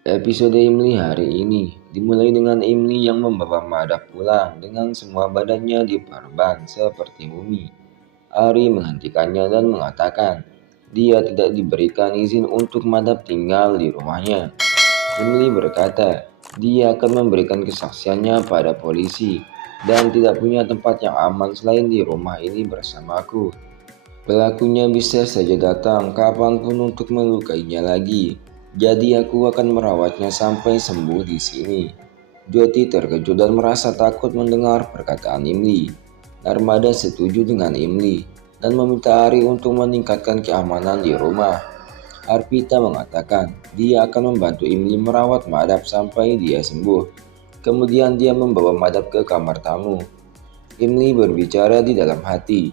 Episode Imli hari ini dimulai dengan Imli yang membawa Madap pulang dengan semua badannya diperban seperti mumi. Ari menghentikannya dan mengatakan dia tidak diberikan izin untuk Madap tinggal di rumahnya. Imli berkata dia akan memberikan kesaksiannya pada polisi dan tidak punya tempat yang aman selain di rumah ini bersamaku. Pelakunya bisa saja datang kapanpun untuk melukainya lagi. Jadi aku akan merawatnya sampai sembuh di sini. Joti terkejut dan merasa takut mendengar perkataan Imli. Narmada setuju dengan Imli dan meminta Ari untuk meningkatkan keamanan di rumah. Arpita mengatakan dia akan membantu Imli merawat Madap sampai dia sembuh. Kemudian dia membawa Madap ke kamar tamu. Imli berbicara di dalam hati.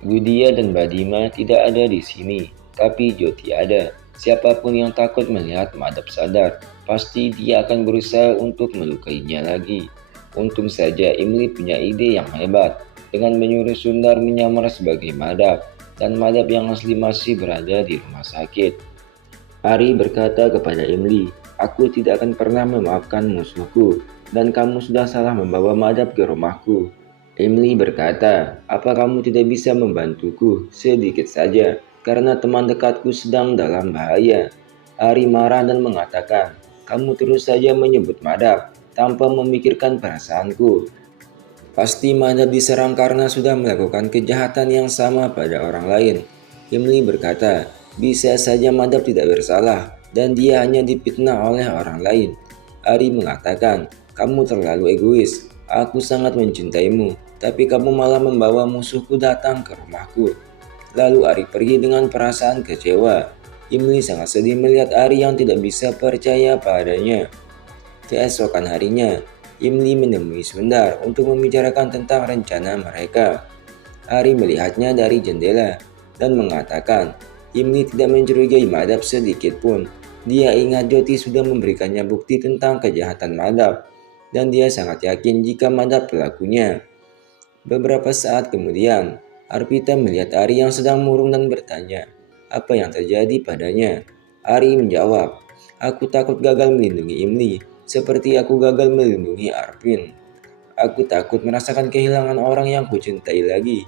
Lydia dan Badima tidak ada di sini, tapi Joti ada. Siapapun yang takut melihat Madap sadar, pasti dia akan berusaha untuk melukainya lagi. Untung saja Imli punya ide yang hebat, dengan menyuruh Sundar menyamar sebagai Madap, dan Madap yang asli masih berada di rumah sakit. Ari berkata kepada Imli, aku tidak akan pernah memaafkan musuhku, dan kamu sudah salah membawa Madap ke rumahku. Emily berkata, apa kamu tidak bisa membantuku sedikit saja karena teman dekatku sedang dalam bahaya. Ari marah dan mengatakan, kamu terus saja menyebut Madap tanpa memikirkan perasaanku. Pasti Madap diserang karena sudah melakukan kejahatan yang sama pada orang lain. Emily berkata, bisa saja Madap tidak bersalah dan dia hanya dipitnah oleh orang lain. Ari mengatakan, kamu terlalu egois. Aku sangat mencintaimu, tapi kamu malah membawa musuhku datang ke rumahku. Lalu Ari pergi dengan perasaan kecewa. Imli sangat sedih melihat Ari yang tidak bisa percaya padanya. Keesokan harinya, Imli menemui Sundar untuk membicarakan tentang rencana mereka. Ari melihatnya dari jendela dan mengatakan, Imli tidak mencurigai Madap sedikit pun. Dia ingat Joti sudah memberikannya bukti tentang kejahatan Madap, dan dia sangat yakin jika Madap pelakunya. Beberapa saat kemudian, Arpita melihat Ari yang sedang murung dan bertanya, apa yang terjadi padanya? Ari menjawab, aku takut gagal melindungi Imli, seperti aku gagal melindungi Arvin. Aku takut merasakan kehilangan orang yang kucintai lagi.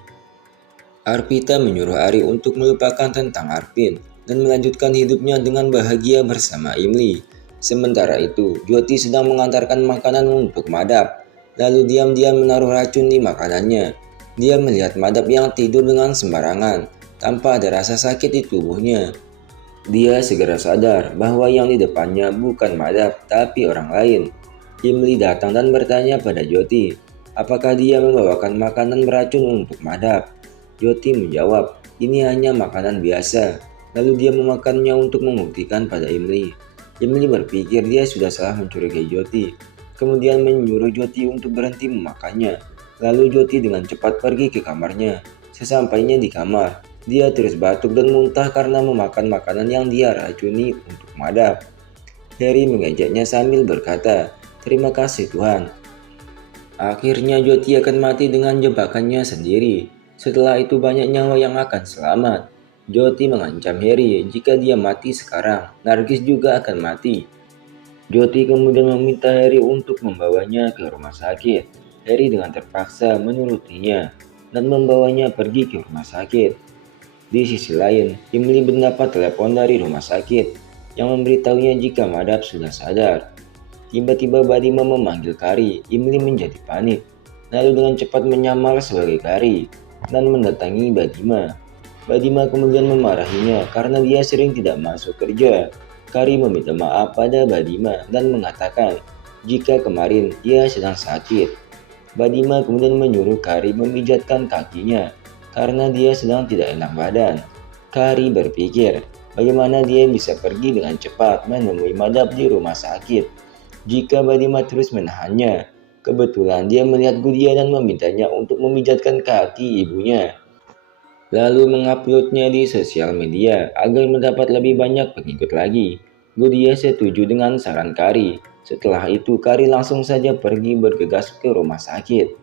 Arpita menyuruh Ari untuk melupakan tentang Arvin dan melanjutkan hidupnya dengan bahagia bersama Imli. Sementara itu, Joti sedang mengantarkan makanan untuk Madap, lalu diam-diam menaruh racun di makanannya. Dia melihat Madap yang tidur dengan sembarangan, tanpa ada rasa sakit di tubuhnya. Dia segera sadar bahwa yang di depannya bukan Madap, tapi orang lain. Imli datang dan bertanya pada Joti, apakah dia membawakan makanan beracun untuk Madap? Joti menjawab, ini hanya makanan biasa. Lalu dia memakannya untuk membuktikan pada Imli. Imli berpikir dia sudah salah mencurigai Joti. Kemudian menyuruh Joti untuk berhenti memakannya. Lalu Joti dengan cepat pergi ke kamarnya. Sesampainya di kamar, dia terus batuk dan muntah karena memakan makanan yang dia racuni untuk Madap. Harry mengejaknya sambil berkata, terima kasih Tuhan. Akhirnya Joti akan mati dengan jebakannya sendiri. Setelah itu banyak nyawa yang akan selamat. Joti mengancam Harry jika dia mati sekarang, Nargis juga akan mati. Joti kemudian meminta Harry untuk membawanya ke rumah sakit. Harry dengan terpaksa menurutinya dan membawanya pergi ke rumah sakit. Di sisi lain, Emily mendapat telepon dari rumah sakit yang memberitahunya jika Madap sudah sadar. Tiba-tiba Badima memanggil Kari. Emily menjadi panik, lalu dengan cepat menyamar sebagai Kari dan mendatangi Badima. Badima kemudian memarahinya karena dia sering tidak masuk kerja. Kari meminta maaf pada Badima dan mengatakan jika kemarin ia sedang sakit. Badima kemudian menyuruh Kari memijatkan kakinya karena dia sedang tidak enak badan. Kari berpikir bagaimana dia bisa pergi dengan cepat menemui Madap di rumah sakit jika Badima terus menahannya. Kebetulan dia melihat Gudia dan memintanya untuk memijatkan kaki ibunya, lalu menguploadnya di sosial media agar mendapat lebih banyak pengikut lagi. Gudia setuju dengan saran Kari. Setelah itu Kari langsung saja pergi bergegas ke rumah sakit.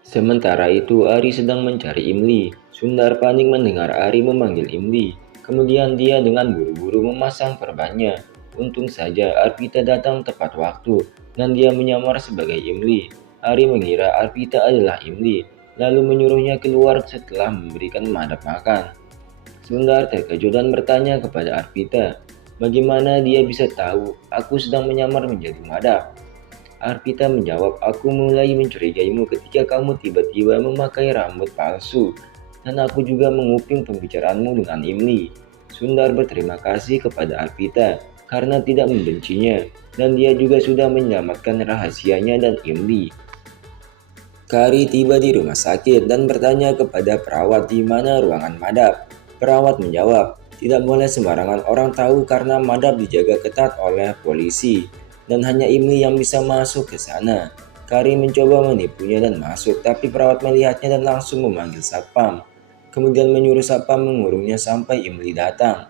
Sementara itu Ari sedang mencari Imli. Sundar panik mendengar Ari memanggil Imli. Kemudian dia dengan buru-buru memasang perbannya Untung saja Arpita datang tepat waktu dan dia menyamar sebagai Imli. Ari mengira Arpita adalah Imli, lalu menyuruhnya keluar setelah memberikan madap makan. Sundar terkejut dan bertanya kepada Arpita, bagaimana dia bisa tahu aku sedang menyamar menjadi madap? Arpita menjawab, aku mulai mencurigaimu ketika kamu tiba-tiba memakai rambut palsu, dan aku juga menguping pembicaraanmu dengan Imli. Sundar berterima kasih kepada Arpita karena tidak membencinya, dan dia juga sudah menyelamatkan rahasianya dan Imli. Kari tiba di rumah sakit dan bertanya kepada perawat di mana ruangan madap. Perawat menjawab, tidak boleh sembarangan orang tahu karena madap dijaga ketat oleh polisi dan hanya Imli yang bisa masuk ke sana. Kari mencoba menipunya dan masuk, tapi perawat melihatnya dan langsung memanggil satpam. Kemudian menyuruh satpam mengurungnya sampai Imli datang.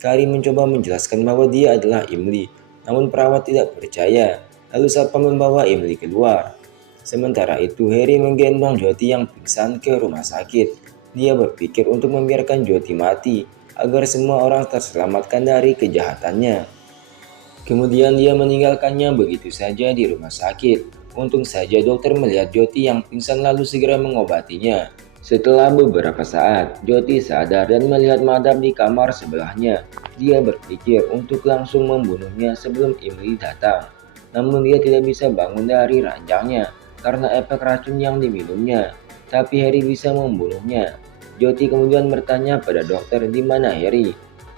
Kari mencoba menjelaskan bahwa dia adalah Imli, namun perawat tidak percaya. Lalu satpam membawa Imli keluar. Sementara itu, Harry menggendong Jyoti yang pingsan ke rumah sakit. Dia berpikir untuk membiarkan Jyoti mati, agar semua orang terselamatkan dari kejahatannya. Kemudian dia meninggalkannya begitu saja di rumah sakit. Untung saja dokter melihat Jyoti yang pingsan lalu segera mengobatinya. Setelah beberapa saat, Jyoti sadar dan melihat madam di kamar sebelahnya. Dia berpikir untuk langsung membunuhnya sebelum Imli datang. Namun dia tidak bisa bangun dari ranjangnya karena efek racun yang diminumnya. Tapi Harry bisa membunuhnya. Jyoti kemudian bertanya pada dokter di mana Harry.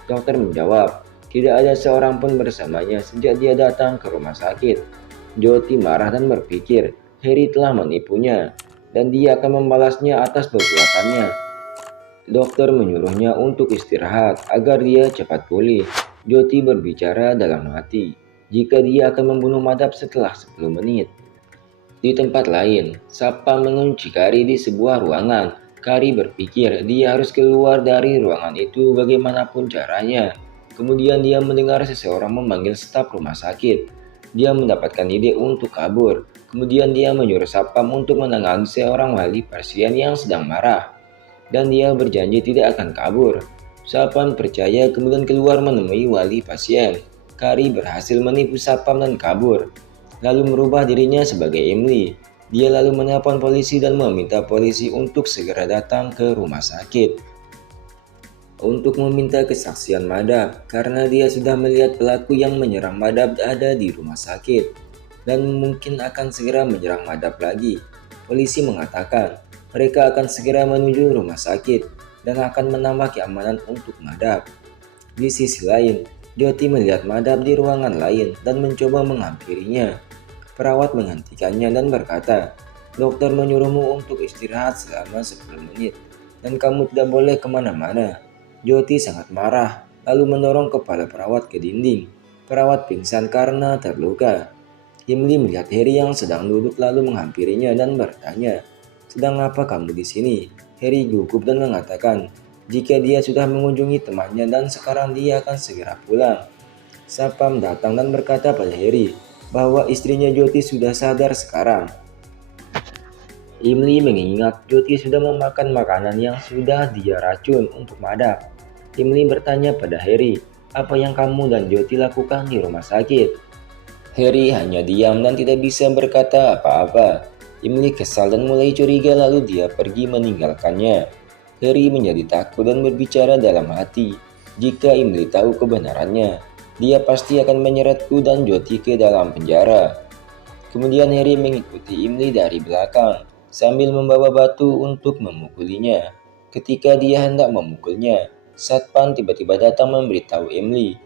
Dokter menjawab, tidak ada seorang pun bersamanya sejak dia datang ke rumah sakit. Jyoti marah dan berpikir Harry telah menipunya dan dia akan membalasnya atas perbuatannya. Dokter menyuruhnya untuk istirahat agar dia cepat pulih. Jyoti berbicara dalam hati jika dia akan membunuh madap setelah 10 menit. Di tempat lain, Sappa mengunci Kari di sebuah ruangan. Kari berpikir dia harus keluar dari ruangan itu bagaimanapun caranya. Kemudian dia mendengar seseorang memanggil staf rumah sakit. Dia mendapatkan ide untuk kabur. Kemudian dia menyuruh Sapam untuk menangani seorang wali pasien yang sedang marah. Dan dia berjanji tidak akan kabur. Sapam percaya kemudian keluar menemui wali pasien. Kari berhasil menipu Sapam dan kabur, lalu merubah dirinya sebagai Imli. Dia lalu menelpon polisi dan meminta polisi untuk segera datang ke rumah sakit untuk meminta kesaksian madap karena dia sudah melihat pelaku yang menyerang madap ada di rumah sakit dan mungkin akan segera menyerang madap lagi. Polisi mengatakan mereka akan segera menuju rumah sakit dan akan menambah keamanan untuk madap. Di sisi lain, Jyoti melihat madap di ruangan lain dan mencoba menghampirinya. Perawat menghentikannya dan berkata, dokter menyuruhmu untuk istirahat selama 10 menit dan kamu tidak boleh kemana-mana. Jyoti sangat marah lalu mendorong kepala perawat ke dinding. Perawat pingsan karena terluka. Imli melihat Harry yang sedang duduk lalu menghampirinya dan bertanya, sedang apa kamu di sini? Harry gugup dan mengatakan jika dia sudah mengunjungi temannya dan sekarang dia akan segera pulang. Sapam datang dan berkata pada Harry bahwa istrinya Jyoti sudah sadar sekarang. Imli mengingat Jyoti sudah memakan makanan yang sudah dia racun untuk madap. Imli bertanya pada Harry, apa yang kamu dan Jyoti lakukan di rumah sakit? Harry hanya diam dan tidak bisa berkata apa-apa. Imli kesal dan mulai curiga lalu dia pergi meninggalkannya. Harry menjadi takut dan berbicara dalam hati. Jika Imli tahu kebenarannya, dia pasti akan menyeretku dan Jyoti ke dalam penjara. Kemudian Harry mengikuti Imli dari belakang sambil membawa batu untuk memukulinya. Ketika dia hendak memukulnya, satpam tiba-tiba datang memberitahu Imli.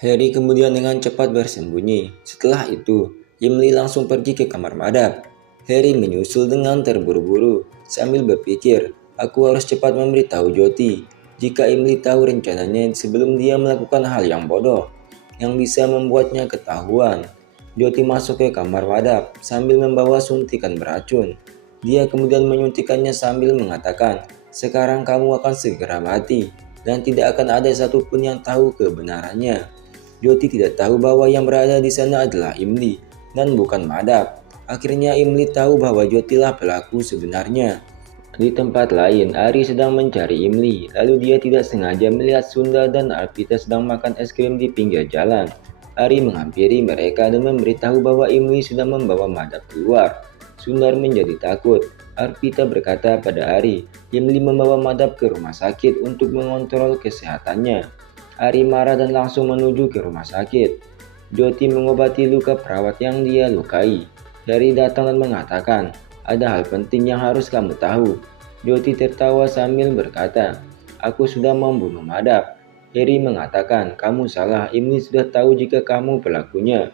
Harry kemudian dengan cepat bersembunyi. Setelah itu, Imli langsung pergi ke kamar madap. Harry menyusul dengan terburu-buru sambil berpikir, aku harus cepat memberitahu Jyoti. Jika Imli tahu rencananya sebelum dia melakukan hal yang bodoh yang bisa membuatnya ketahuan. Jyoti masuk ke kamar madap sambil membawa suntikan beracun. Dia kemudian menyuntikannya sambil mengatakan, sekarang kamu akan segera mati dan tidak akan ada satupun yang tahu kebenarannya. Jyoti tidak tahu bahwa yang berada di sana adalah Imli dan bukan madap. Akhirnya Imli tahu bahwa Jyoti lah pelaku sebenarnya. Di tempat lain, Ari sedang mencari Imli, lalu dia tidak sengaja melihat Sunda dan Arpita sedang makan es krim di pinggir jalan. Ari menghampiri mereka dan memberitahu bahwa Imli sudah membawa Madap keluar. Sundar menjadi takut. Arpita berkata pada Ari, Imli membawa Madap ke rumah sakit untuk mengontrol kesehatannya. Ari marah dan langsung menuju ke rumah sakit. Joti mengobati luka perawat yang dia lukai. Heri datang dan mengatakan, ada hal penting yang harus kamu tahu. Joti tertawa sambil berkata, aku sudah membunuh Madap. Heri mengatakan, kamu salah, Imli sudah tahu jika kamu pelakunya.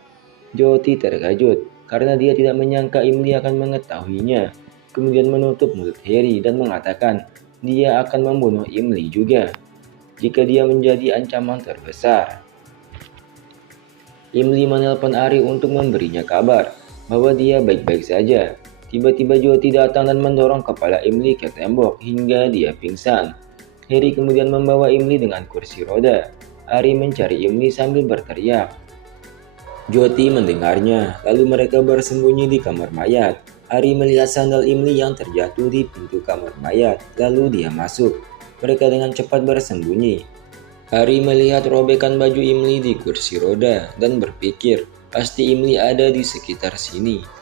Joti terkejut karena dia tidak menyangka Imli akan mengetahuinya. Kemudian menutup mulut Heri dan mengatakan, dia akan membunuh Imli juga jika dia menjadi ancaman terbesar. Imli menelpon Ari untuk memberinya kabar bahwa dia baik-baik saja. Tiba-tiba Joti datang dan mendorong kepala Imli ke tembok hingga dia pingsan. Heri kemudian membawa Imli dengan kursi roda. Ari mencari Imli sambil berteriak. Joti mendengarnya, lalu mereka bersembunyi di kamar mayat. Ari melihat sandal Imli yang terjatuh di pintu kamar mayat, lalu dia masuk. Mereka dengan cepat bersembunyi. Ari melihat robekan baju Imli di kursi roda dan berpikir, pasti Imli ada di sekitar sini.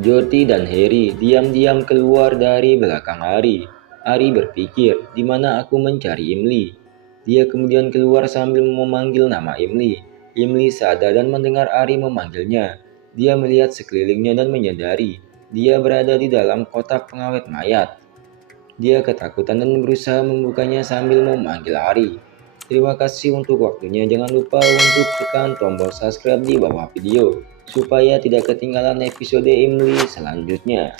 Joti dan Heri diam-diam keluar dari belakang Ari. Ari berpikir, di mana aku mencari Imli? Dia kemudian keluar sambil memanggil nama Imli. Imli sadar dan mendengar Ari memanggilnya. Dia melihat sekelilingnya dan menyadari dia berada di dalam kotak pengawet mayat. Dia ketakutan dan berusaha membukanya sambil memanggil Ari. Terima kasih untuk waktunya. Jangan lupa untuk tekan tombol subscribe di bawah video supaya tidak ketinggalan episode Imli selanjutnya.